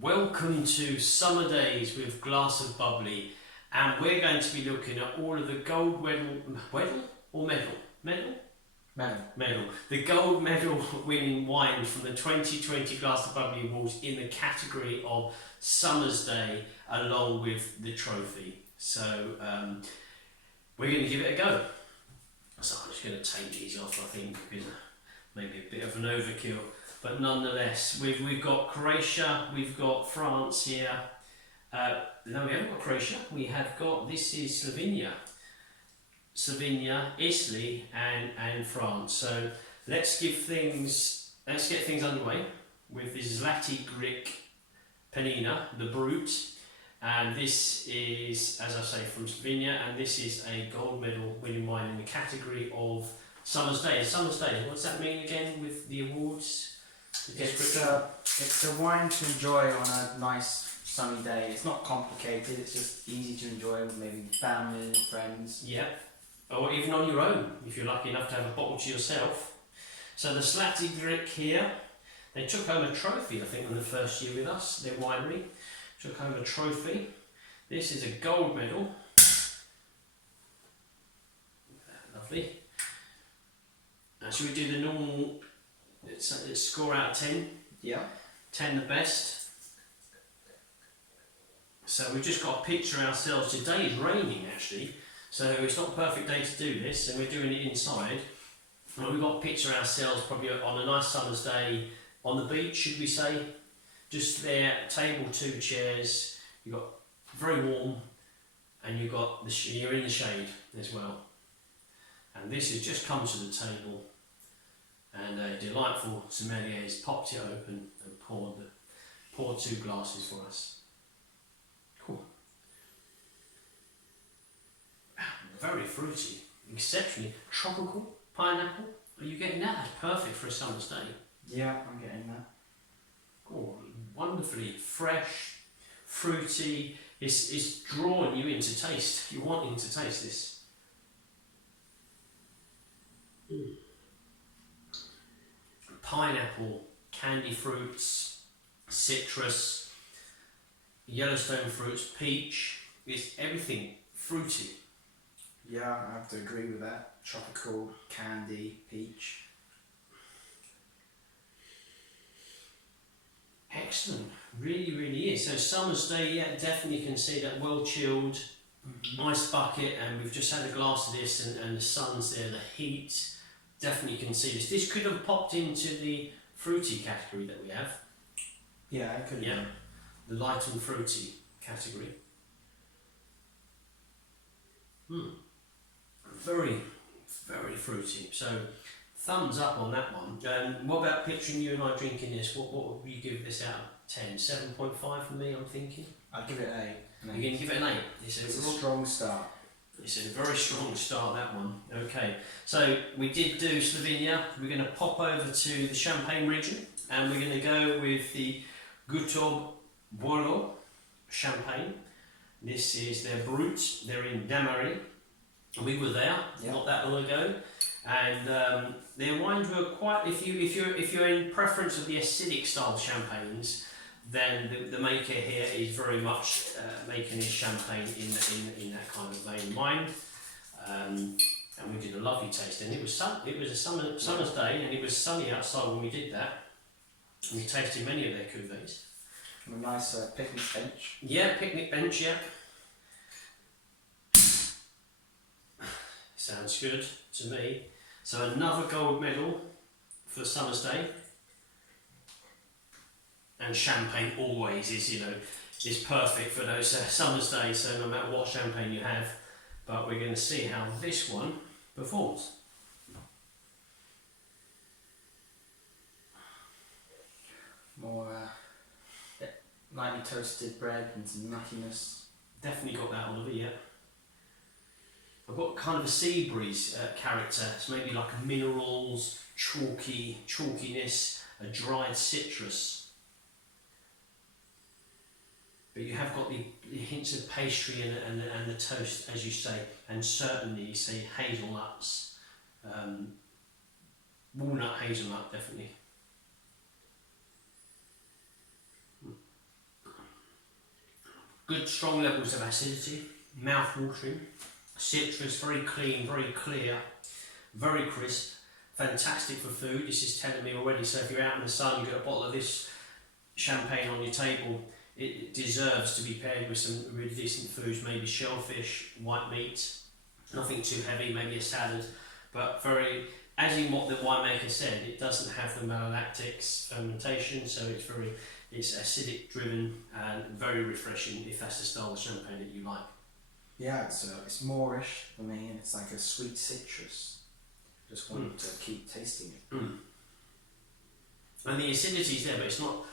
Welcome to Summer Days with Glass of Bubbly, and we're going to be looking at all of the gold medal, the gold medal winning wines from the 2020 Glass of Bubbly Awards in the category of Summer's Day, along with the trophy. So we're going to give it a go. So I'm just going to take these off, I think, because maybe a bit of an overkill. But nonetheless, we've got Croatia, we've got France here. No, we haven't got Croatia. We have got, this is Slovenia, Italy, and France. So let's get things underway with this Zlatý Grk Penina, the Brut, and this is, as I say, from Slovenia, and this is a gold medal winning wine in the category of Summer's Day. Summer's Day, what does that mean again with the awards? It's a wine to enjoy on a nice sunny day. It's not complicated, it's just easy to enjoy with maybe family or friends. Yeah, or even on your own, if you're lucky enough to have a bottle to yourself. So the Zlatý Grk here, they took home a trophy, I think, in the first year with us, their winery. Took home a trophy. This is a gold medal. Lovely. Now, should we do the normal score out of 10? Yeah. 10 the best. So we've just got a picture ourselves. Today is raining actually, so it's not a perfect day to do this, and we're doing it inside. And we've got a picture ourselves probably on a nice summer's day on the beach, should we say. Just there, table, 2 chairs. You've got very warm, and you've got you're in the shade as well. And this has just come to the table. And a delightful sommelier has popped it open and poured 2 glasses for us. Cool. Very fruity, exceptionally tropical. Pineapple. Are you getting that? That's perfect for a summer's day. Yeah, I'm getting that. Oh, wonderfully fresh, fruity. It's drawing you into taste. You're wanting to taste this. Pineapple, candy fruits, citrus, Yellowstone fruits, peach. It's everything fruity. Yeah, I have to agree with that. Tropical, candy, peach. Excellent, really is. So summer's day, yeah, definitely can see that, well chilled, nice bucket, and we've just had a glass of this, and the sun's there, the heat. Definitely can see this. This could have popped into the fruity category that we have. Yeah, I could. Yeah, the light and fruity category. Very fruity. So thumbs up on that one. What about picturing you and I drinking this? What would you give this out of 10? 7.5 for me, I'm thinking. I'd give it an 8. You're going to give it an 8? It's a strong start. It's a very strong start, that one. Okay, so we did do Slovenia. We're going to pop over to the Champagne region, and we're going to go with the Glass Bubbly Champagne. This is their Brut. They're in Damary. We were there not that long ago, and their wines were quite. If you're in preference of the acidic style champagnes, then the maker here is very much making his champagne in that kind of vein wine. And we did a lovely tasting. It was a summer's day, and it was sunny outside when we did that. And we tasted many of their cuvées. A nice picnic bench. Yeah, picnic bench, yeah. Sounds good to me. So another gold medal for summer's day. And champagne always is perfect for those summer's days, so no matter what champagne you have. But we're going to see how this one performs. More lightly toasted bread and some nuttiness. Definitely got that, Oliver, yeah. I've got kind of a sea breeze character. It's maybe like a minerals, chalkiness, a dried citrus. But you have got the hints of pastry and the toast, as you say, and certainly you say hazelnuts, walnut hazelnut, definitely. Good strong levels of acidity, mouth-watering, citrus, very clean, very clear, very crisp, fantastic for food. This is telling me already, so if you're out in the sun, you've got a bottle of this champagne on your table, it deserves to be paired with some really decent foods, maybe shellfish, white meat, nothing too heavy, maybe a salad, but very, as in what the winemaker said, it doesn't have the malolactics fermentation, so it's acidic driven and very refreshing if that's the style of champagne that you like. Yeah, it's moreish for me, and it's like a sweet citrus. Just want to keep tasting it. And the acidity is there, but it's not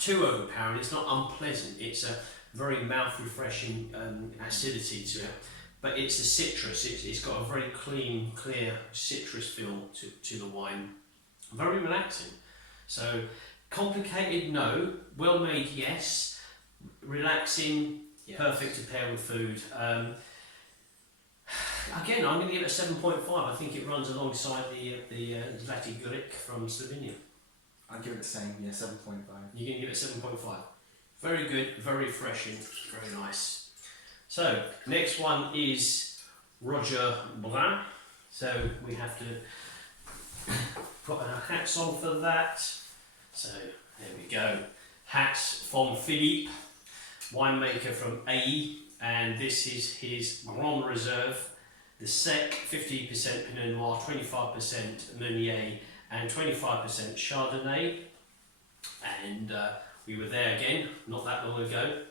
too overpowering. It's not unpleasant. It's a very mouth refreshing acidity to it. But it's the citrus. It's got a very clean, clear citrus feel to the wine. Very relaxing. So complicated, no. Well made, yes. Relaxing, yes. Perfect to pair with food. Again, I'm going to give it a 7.5. I think it runs alongside the Zlatý Grek from Slovenia. I'll give it the same, yeah, 7.5. You're going to give it 7.5. Very good, very refreshing, very nice. So, next one is Roger Brun. So, we have to put our hats on for that. So, there we go. Hats from Philippe, winemaker from AE, and this is his Grand Reserve. The Sec, 50% Pinot Noir, 25% Meunier, and 25% Chardonnay. And we were there again, not that long ago.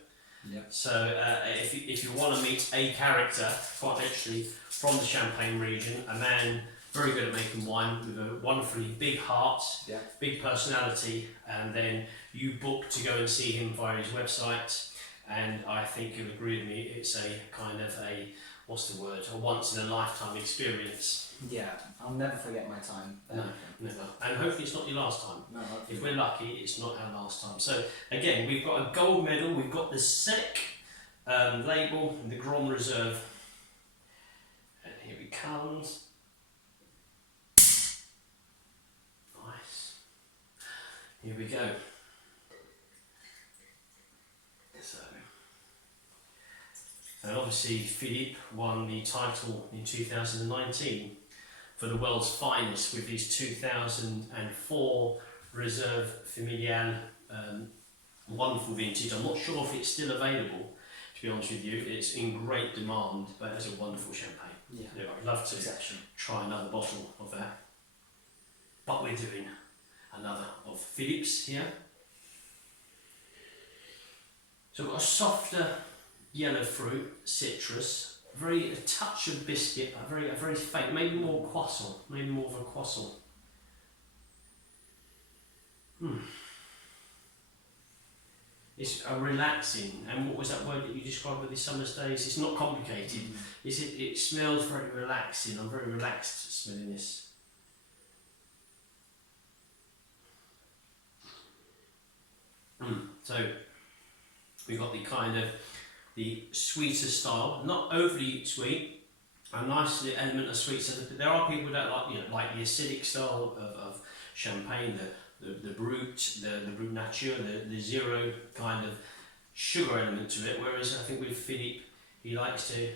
Yep. So if you want to meet a character, quite literally, from the Champagne region, a man very good at making wine with a wonderfully big heart, big personality, and then you book to go and see him via his website, and I think you'll agree with me, it's a kind of a, what's the word, a once in a lifetime experience. Yeah, I'll never forget my time there. No, never. And hopefully it's not your last time. No, if we're lucky, it's not our last time. So again, we've got a gold medal, we've got the Sec label, and the Grand Reserve. And here it comes. Nice. Here we go. And obviously Philippe won the title in 2019 for the world's finest with his 2004 Reserve Familiale, wonderful vintage. I'm not sure if it's still available, to be honest with you. It's in great demand, but it's a wonderful champagne. Yeah, I'd love to try another bottle of that. But we're doing another of Philippe's here. So we've got a softer yellow fruit, citrus, a touch of biscuit, a very faint, maybe more croissant, maybe more of a croissant. It's a relaxing, and what was that word that you described with the summer's days? It's not complicated. It smells very relaxing. I'm very relaxed smelling this. So we've got the kind of the sweeter style, not overly sweet, a nice little element of sweet. So there are people that like the acidic style of champagne, the brut, the brut nature, the zero kind of sugar element to it. Whereas I think with Philippe, he likes to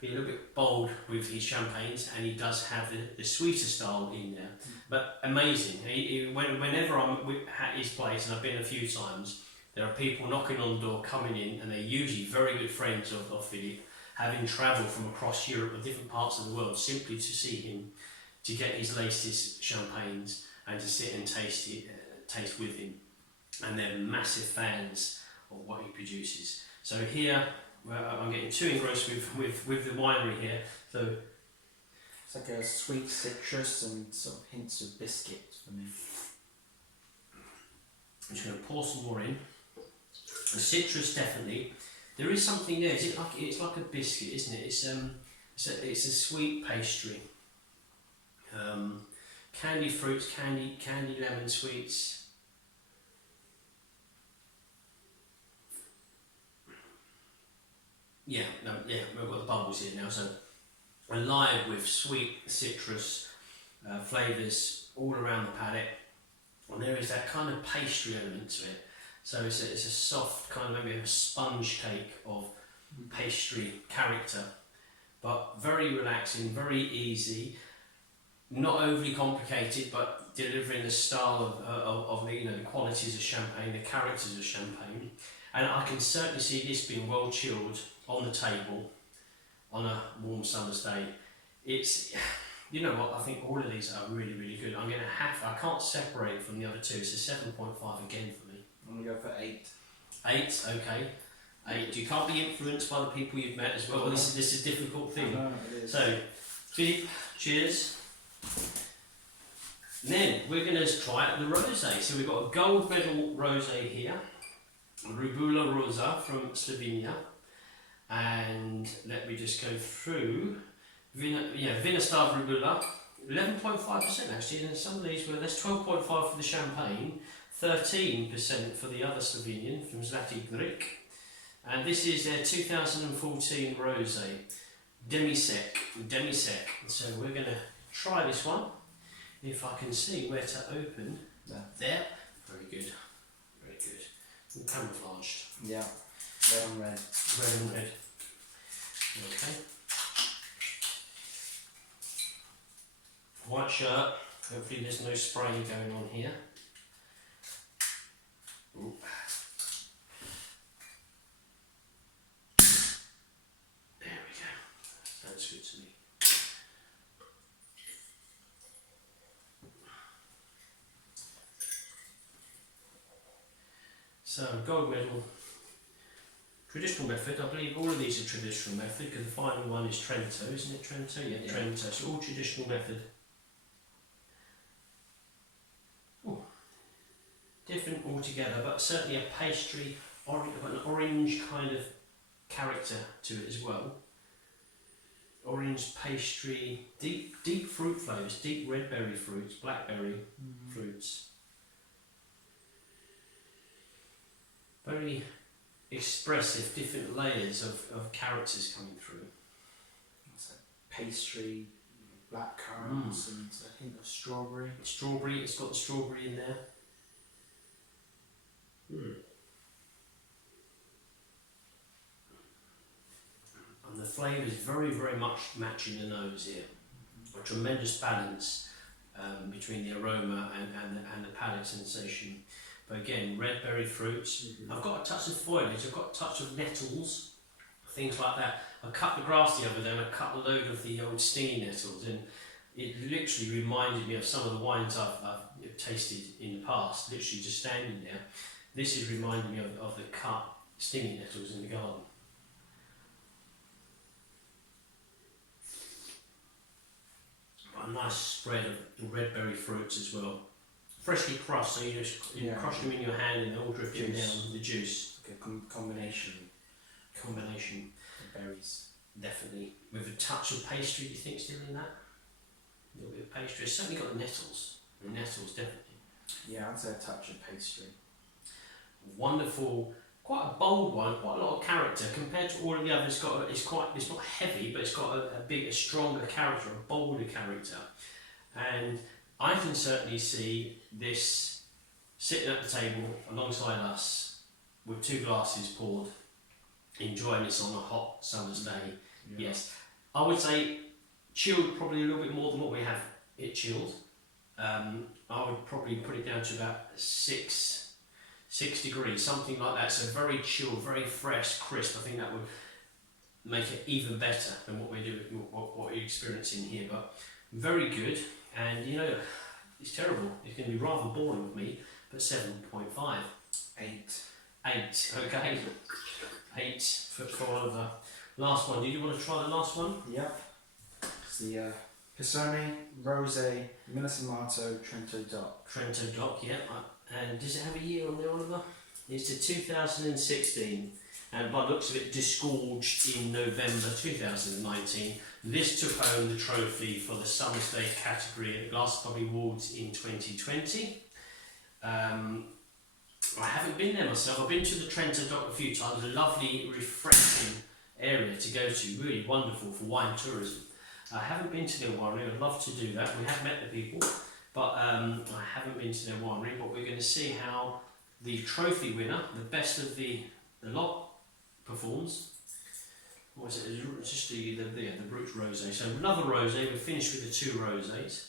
be a little bit bold with his champagnes, and he does have the sweeter style in there. But amazing. Whenever I'm at his place, and I've been a few times, there are people knocking on the door, coming in, and they're usually very good friends of Philippe, having travelled from across Europe or different parts of the world simply to see him, to get his latest champagnes and to sit and taste with him. And they're massive fans of what he produces. So here, I'm getting too engrossed with the winery here. So it's like a sweet citrus and sort of hints of biscuit for me. I'm just going to pour some more in. The citrus, definitely. There is something there. It's like a biscuit, isn't it? It's a sweet pastry. Candy fruits, candy lemon sweets. We've got the bubbles here now. So alive with sweet citrus flavours all around the palate. And there is that kind of pastry element to it. So it's a soft kind of maybe a sponge cake of pastry character, but very relaxing, very easy, not overly complicated, but delivering the style of the, the qualities of champagne, the characters of champagne. And I can certainly see this being well chilled on the table on a warm summer's day. It's, you know what, I think all of these are really, really good. I can't separate it from the other two. It's a 7.5 again for me. I'm going to go for 8. 8, okay. 8. You can't be influenced by the people you've met as well. Well, this is a difficult thing. I know, it is. So, Philippe, cheers. And then we're going to try out the rosé. So we've got a gold medal rosé here, Rubula Rosa from Slovenia. And let me just go through. Vinastav Rubula, 11.5% actually, and some of these were, that's 12.5 for the champagne, 13% for the other Slovenian from Zlatý Grik. And this is their 2014 rosé, demi-sec. So we're going to try this one, if I can see where to open. There. Very good. And camouflaged. Yeah, red on red. Red on red. Okay. White shirt. Hopefully there's no spraying going on here. Ooh. There we go. Sounds good to me. So, gold medal, traditional method. I believe all of these are traditional method because the final one is Trento, isn't it? Trento, yeah, Trento. So all traditional method. Ooh. Different altogether, but certainly a pastry, an orange kind of character to it as well. Orange pastry, deep fruit flavours, deep red berry fruits, blackberry fruits. Very expressive, different layers of characters coming through. It's a pastry, black currants, and a hint of strawberry. Strawberry, it's got the strawberry in there. And the flavour is very, very much matching the nose here. A tremendous balance between the aroma and the palate sensation. But again, red berry fruits. I've got a touch of foliage, I've got a touch of nettles, things like that. I cut the grass the other day and I cut a load of the old stinging nettles, and it literally reminded me of some of the wines I've tasted in the past, literally just standing there. This is reminding me of the cut stinging nettles in the garden. A nice spread of red berry fruits as well. Freshly crushed, so you just crush them in your hand and they're all drifting down the juice. Like a combination of berries. Definitely. With a touch of pastry, do you think, still in that? A little bit of pastry. It's certainly got nettles. The nettles, definitely. Yeah, I'd say a touch of pastry. Wonderful, quite a bold one, quite a lot of character compared to all of the others. It's not heavy, but it's got a stronger character, a bolder character. And I can certainly see this sitting at the table alongside us with 2 glasses poured, enjoying this on a hot summer's day. Yeah. Yes, I would say chilled probably a little bit more than what we have it chilled. I would probably put it down to about 6 degrees, something like that. So very chilled, very fresh, crisp. I think that would make it even better than what we're experiencing here. But very good. And you know, it's terrible. It's going to be rather boring with me, but 7.5. 8. 8, okay. 8 for Oliver. Last one. Did you want to try the last one? Yep. It's the Pisone, Rosé, Minasamato, Trento Doc. Trento Doc, yeah. And does it have a year on there, Oliver? It's a 2016. And by the looks of it, disgorged in November 2019. This took home the trophy for the Summer's Day category at the Glass of Bubbly Awards in 2020. I haven't been there myself. I've been to the Trento Dock a few times. A lovely, refreshing area to go to. Really wonderful for wine tourism. I haven't been to their winery. I'd love to do that. We have met the people, but I haven't been to their winery. But we're going to see how the trophy winner, the best of the lot, performs. What is it? It's just the Brut Rosé. So another rosé. We're finished with the 2 rosés.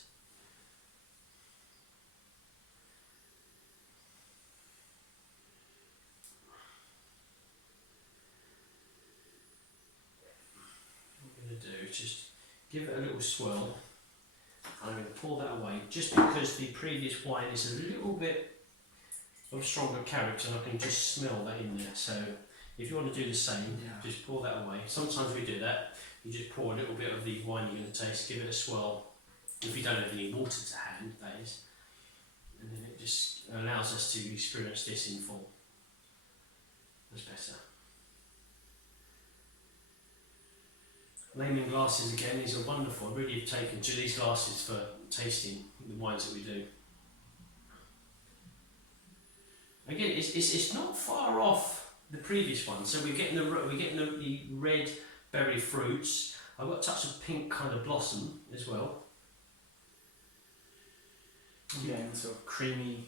What we're going to do is just give it a little swirl. I'm going to pour that away, just because the previous wine is a little bit of stronger character, and I can just smell that in there. So if you want to do the same, just pour that away. Sometimes we do that. You just pour a little bit of the wine you're going to taste, give it a swirl. If you don't have any water to hand, that is. And then it just allows us to experience this in full. That's better. Naming glasses again, these are wonderful. I really have taken to these glasses for tasting the wines that we do. Again, it's not far off the previous one. So we're getting the red berry fruits. I've got a touch of pink kind of blossom as well. Yeah, and sort of creamy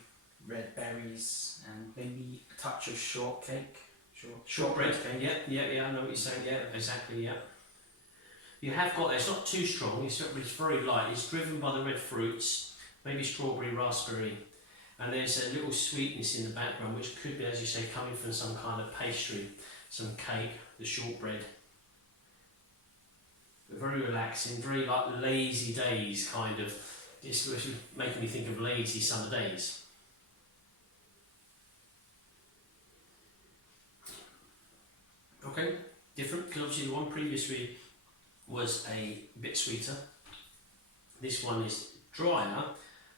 red berries and maybe a touch of shortcake. Shortbread cake. Yeah, I know what you're saying. Yeah, exactly. Yeah. You have got, it's not too strong, it's very light, it's driven by the red fruits, maybe strawberry, raspberry, and there's a little sweetness in the background which could be, as you say, coming from some kind of pastry, some cake, the shortbread. But very relaxing, very like lazy days kind of, it's making me think of lazy summer days. Okay, different, because obviously the one previously was a bit sweeter. This one is drier,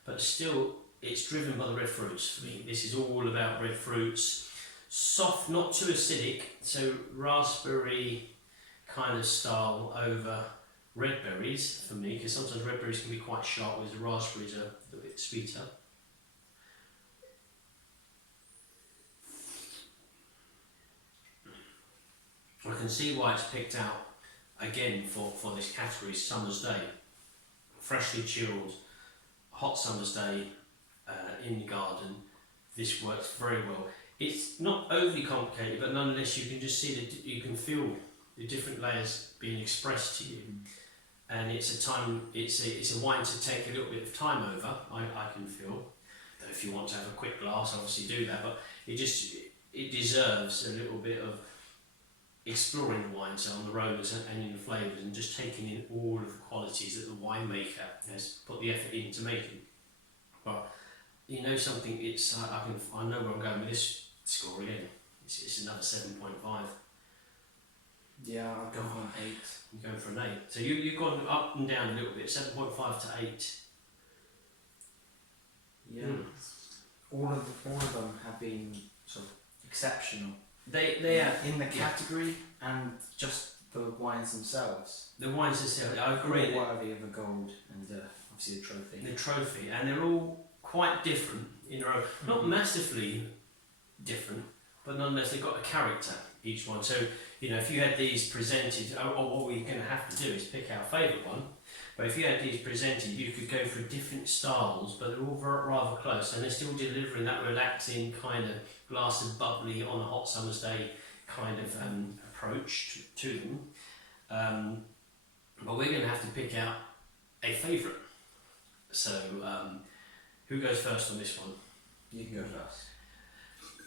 but still it's driven by the red fruits for me. This is all about red fruits. Soft, not too acidic, so raspberry kind of style over red berries for me, because sometimes red berries can be quite sharp, whereas the raspberries are a bit sweeter. I can see why it's picked out again for this category, summer's day. Freshly chilled, hot summer's day in the garden. This works very well. It's not overly complicated, but nonetheless you can just see that you can feel the different layers being expressed to you. And it's a wine to take a little bit of time over, I can feel. Though if you want to have a quick glass, obviously do that, but it deserves a little bit of exploring the wine, so on the aromas and in the flavours, and just taking in all of the qualities that the winemaker has put the effort into making. But you know something, it's I know where I'm going with this score again. It's another 7.5. Yeah, I'll go for an 8. You're going for an 8. So you've gone up and down a little bit, 7.5 to 8. Yeah. All of them have been sort of exceptional. They are in the category and just the wines themselves. The wines themselves, I agree. All worthy of a gold and obviously the trophy. The trophy, and they're all quite different in their own. Not massively different, but nonetheless they've got a character, each one. So, you know, if you had these presented, or what we're going to have to do is pick our favourite one, but if you had these presented, you could go for different styles, but they're all rather close, and they're still delivering that relaxing kind of glass of bubbly on a hot summer's day kind of approach to them. But we're going to have to pick out a favourite. So, who goes first on this one? You can go first.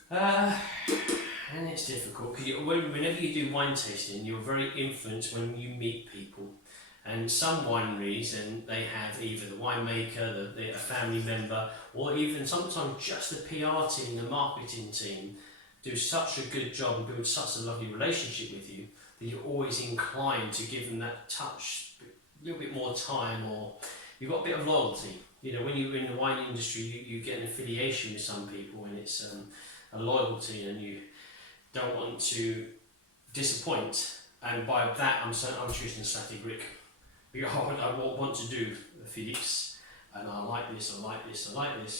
And it's difficult because whenever you do wine tasting, you're very influenced when you meet people. And some wineries, and they have either the winemaker, a family member, or even sometimes just the PR team, the marketing team, do such a good job and build such a lovely relationship with you that you're always inclined to give them that touch, a little bit more time, or you've got a bit of loyalty. You know, when you're in the wine industry, you get an affiliation with some people, and it's a loyalty, and you don't want to disappoint. And by that, I'm choosing Saty Grick. Because I want to do Felix, and I like this,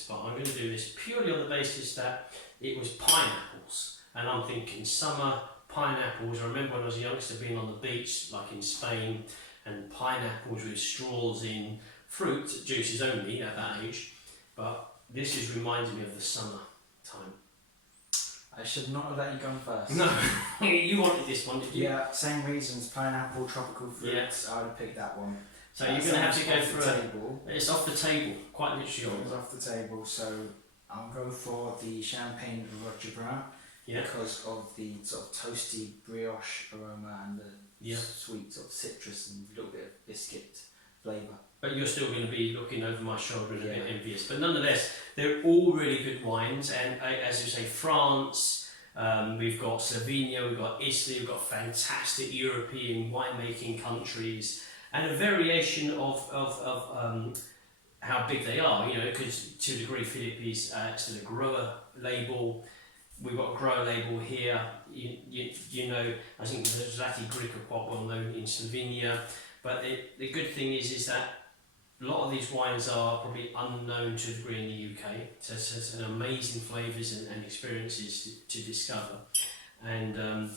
but I'm going to do this purely on the basis that it was pineapples, and I'm thinking summer pineapples. I remember when I was a youngster being on the beach, like in Spain, and pineapples with straws in, fruit juices only at that age, but this is reminding me of the summer time. I should not have let you go first. No, you wanted this one, did you? Yeah, same reasons. Pineapple, tropical fruits. I would have picked that one. So you're going to have to go for the table. It's off the table, quite literally. It's off the table, so I'll go for the Champagne Roger Brown because of the sort of toasty brioche aroma and the sweet sort of citrus and a little bit of biscuit flavour. But you're still going to be looking over my shoulder and a bit envious. But nonetheless, they're all really good wines, and as you say, France, we've got Slovenia, we've got Italy, we've got fantastic European winemaking countries, and a variation of how big they are, you know, because to a degree Philip is still a grower label. We've got a grower label here. You know, I think the Zlati Grik are quite well known in Slovenia. But the good thing is that a lot of these wines are probably unknown to a degree in the UK. So it's an amazing flavours and experiences to discover. And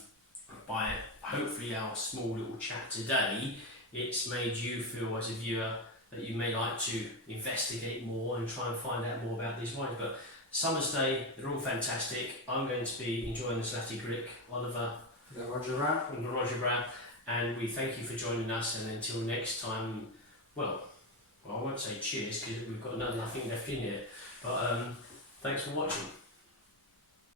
by hopefully our small little chat today, it's made you feel as a viewer that you may like to investigate more and try and find out more about these wines. But Summer's Day, they're all fantastic. I'm going to be enjoying the Zlati Grik, Oliver, the Roger Brown, and the Roger Brown, and we thank you for joining us. And until next time, well I won't say cheers because we've got nothing left in here. But thanks for watching.